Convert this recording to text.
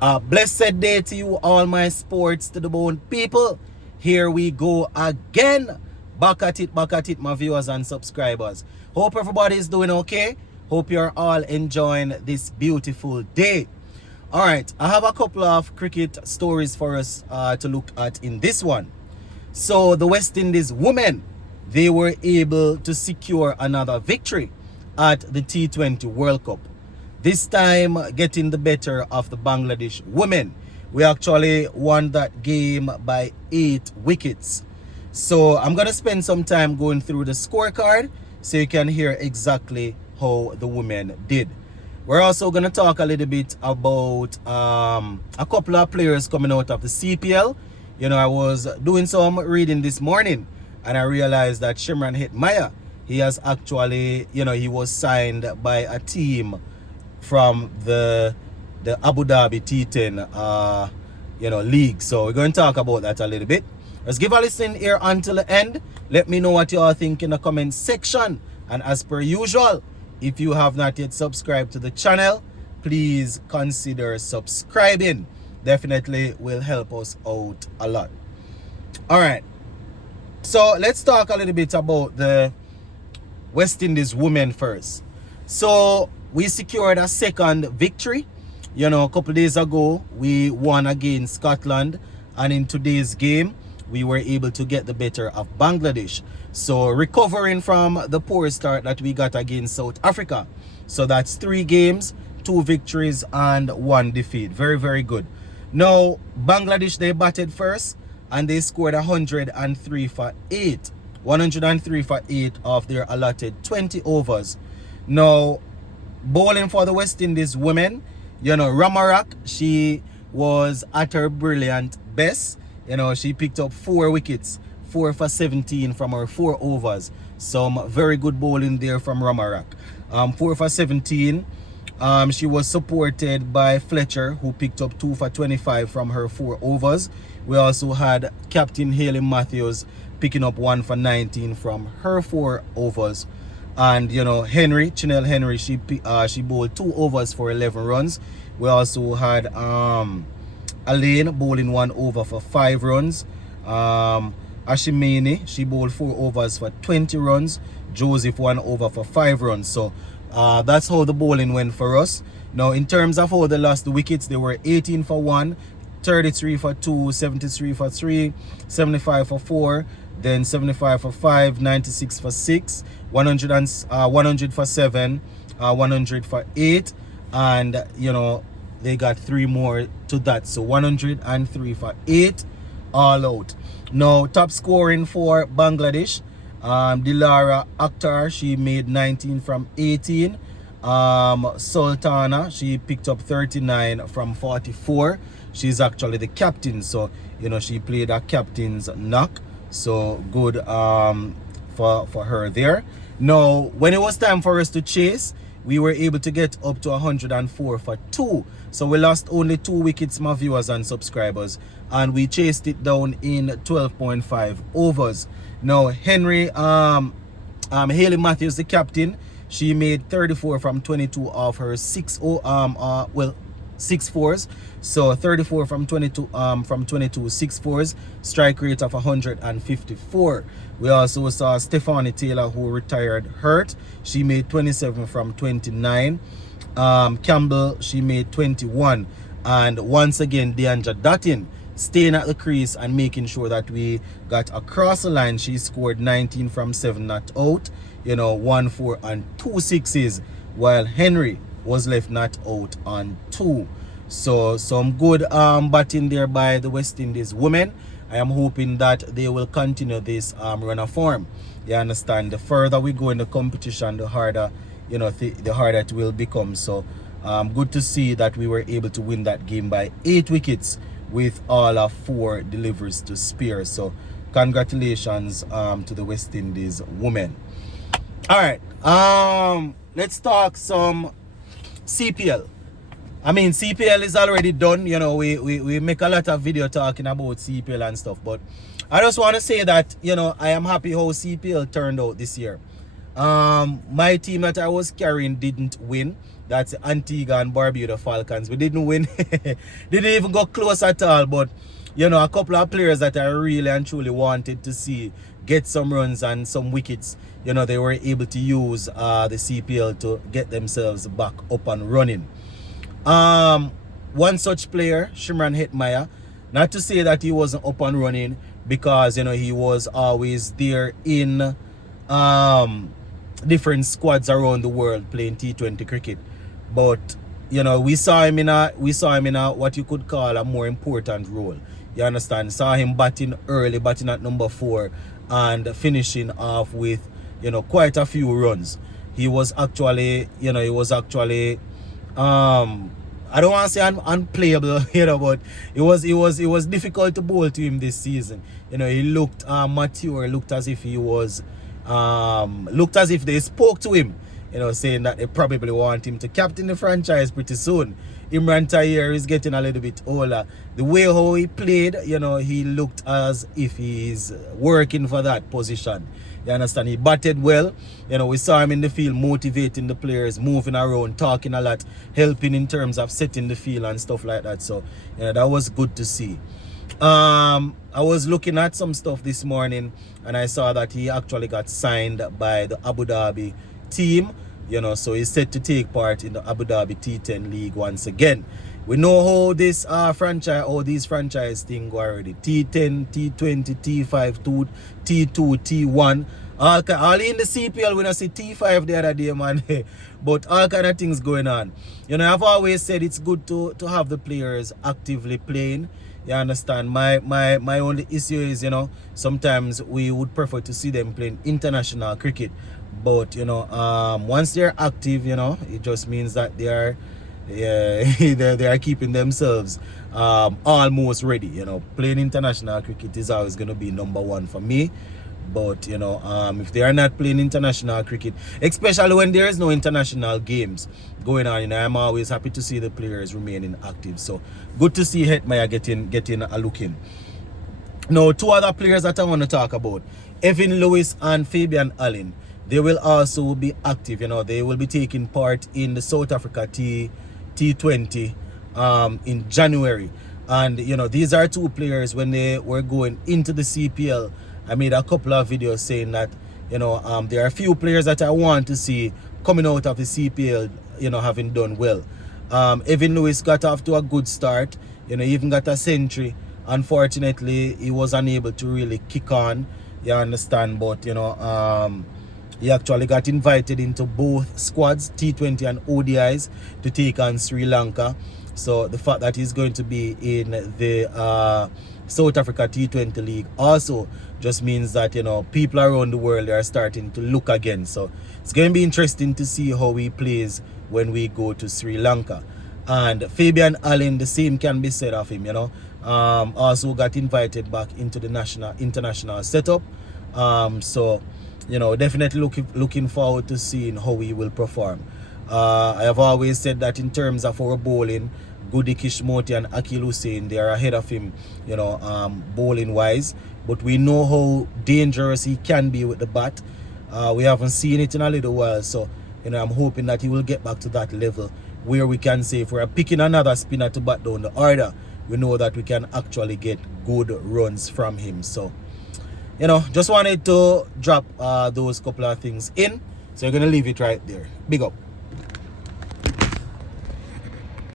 A blessed day to you, all my sports to the bone people. Here we go again. Back at it, my viewers and subscribers. Hope everybody is doing okay. Hope you're all enjoying this beautiful day. All right, I have a couple of cricket stories for us to look at in this one. So the West Indies women, they were able to secure another victory at the T20 World Cup. This time getting the better of the Bangladesh women. We actually won that game by 8 wickets. So I'm going to spend some time going through the scorecard so you can hear exactly how the women did. We're also going to talk a little bit about a couple of players coming out of the CPL. You know, I was doing some reading this morning and I realized that Shimron Hetmyer, he has actually, he was signed by a team from the Abu Dhabi T10 league. So we're going to talk about that a little bit. Let's give a listen here until the end. Let me know what you all think in the comment section. And as per usual, if you have not yet subscribed to the channel, please consider subscribing. Definitely will help us out a lot. All right. So let's talk a little bit about the West Indies women first. So we secured a second victory. A couple days ago, we won against Scotland. And in today's game, we were able to get the better of Bangladesh. So recovering from the poor start that we got against South Africa. So that's 3 games, 2 victories, and 1 defeat. Very, very good. Now, Bangladesh, they batted first. And they scored 103 for 8. 103 for 8 of their allotted 20 overs. Now, bowling for the West Indies women, Ramarak, she was at her brilliant best. She picked up 4 wickets, 4 for 17 from her 4 overs. Some very good bowling there from Ramarak. 4 for 17. She was supported by Fletcher, who picked up 2 for 25 from her 4 overs. We also had Captain Hayley Matthews picking up 1 for 19 from her 4 overs. And Chinelle Henry, she bowled 2 overs for 11 runs. We also had Elaine bowling 1 over for 5 runs. Ashimini, she bowled 4 overs for 20 runs. Joseph 1 over for 5 runs. So that's how the bowling went for us. Now, in terms of how they lost the wickets, they were 18 for 1, 33 for 2, 73 for 3, 75 for 4, then 75 for 5, 96 for 6, 100 for 7, 100 for 8, and they got 3 more to that. So 103 for 8 all out. Now, top scoring for Bangladesh, Dilara Akhtar, she made 19 from 18. Sultana, she picked up 39 from 44. She's actually the captain, so she played a captain's knock. So good for her there. Now, when it was time for us to chase, we were able to get up to 104 for 2. So we lost only 2 wickets, my viewers and subscribers, and we chased it down in 12.5 overs. Now, Hayley Matthews, the captain, she made 34 from 22 of her 6 fours. So 34 from 22 6 fours, strike rate of 154. We also saw Stephanie Taylor, who retired hurt. She made 27 from 29. Campbell, she made 21. And once again, Deandra Dutton staying at the crease and making sure that we got across the line. She scored 19 from 7 not out, 1 4 and 2 6s, while Henry was left not out on 2. So some good batting there by the West Indies women. I am hoping that they will continue this run of form. You understand, the further we go in the competition, the harder the harder it will become. So good to see that we were able to win that game by 8 wickets with all of 4 deliveries to spare. So congratulations to the West Indies women. All right, let's talk some CPL. I mean, CPL is already done. We make a lot of video talking about CPL and stuff, but I just want to say that I am happy how CPL turned out this year. My team that I was carrying didn't win. That's the Antigua and Barbuda Falcons. We didn't win. Didn't even go close at all. But, you know, a couple of players that I really and truly wanted to see get some runs and some wickets, you know, they were able to use the CPL to get themselves back up and running. One such player, Shimron Hetmyer, not to say that he wasn't up and running, because, you know, he was always there in different squads around the world playing T20 cricket. But, you know, we saw him in a what you could call a more important role. You understand? Saw him batting early, batting at number 4, and finishing off with, you know, quite a few runs. He was actually, you know, I don't want to say unplayable, you know, but it was difficult to bowl to him this season. You know, he looked mature, looked as if he was looked as if they spoke to him, you know, saying that they probably want him to captain the franchise pretty soon. Shimron Hetmyer is getting a little bit older. The way how he played, you know, he looked as if he's working for that position. You understand? He batted well. You know, we saw him in the field motivating the players, moving around, talking a lot, helping in terms of setting the field and stuff like that. So, you know, that was good to see. I was looking at some stuff this morning, and I saw that he actually got signed by the Abu Dhabi team. You know, so he's set to take part in the Abu Dhabi T10 League once again. We know how this these franchise thing go already. T10, T20, T5, T2, T1. All in the CPL, when I see T5 the other day, man. But all kind of things going on. You know, I've always said it's good to have the players actively playing. You understand? My only issue is, you know, sometimes we would prefer to see them playing international cricket. But, you know, once they're active, you know, it just means that they are they are keeping themselves almost ready. You know, playing international cricket is always going to be number one for me. But, you know, if they are not playing international cricket, especially when there is no international games going on, you know, I'm always happy to see the players remaining active. So good to see Hetmyer getting a look in. Now, 2 other players that I want to talk about, Evan Lewis and Fabian Allen. They will also be active. You know, they will be taking part in the South Africa T20 in January. And, you know, these are 2 players. When they were going into the CPL, I made a couple of videos saying that, you know, there are a few players that I want to see coming out of the CPL, you know, having done well. Evan Lewis got off to a good start. You know, he even got a century. Unfortunately, he was unable to really kick on. You understand? But, you know, he actually got invited into both squads, T20 and ODIs, to take on Sri Lanka. So the fact that he's going to be in the South Africa T20 League also just means that, you know, people around the world are starting to look again. So it's going to be interesting to see how he plays when we go to Sri Lanka. And Fabian Allen, the same can be said of him, you know. Also got invited back into the international setup. So, you know, definitely looking forward to seeing how he will perform. I have always said that in terms of our bowling, Goody Kishmoti and Akil Hussain, they are ahead of him, you know, bowling wise. But we know how dangerous he can be with the bat. We haven't seen it in a little while, so, you know, I'm hoping that he will get back to that level where we can say, if we're picking another spinner to bat down the order, we know that we can actually get good runs from him. So, you know, just wanted to drop those couple of things in. So you're going to leave it right there. Big up.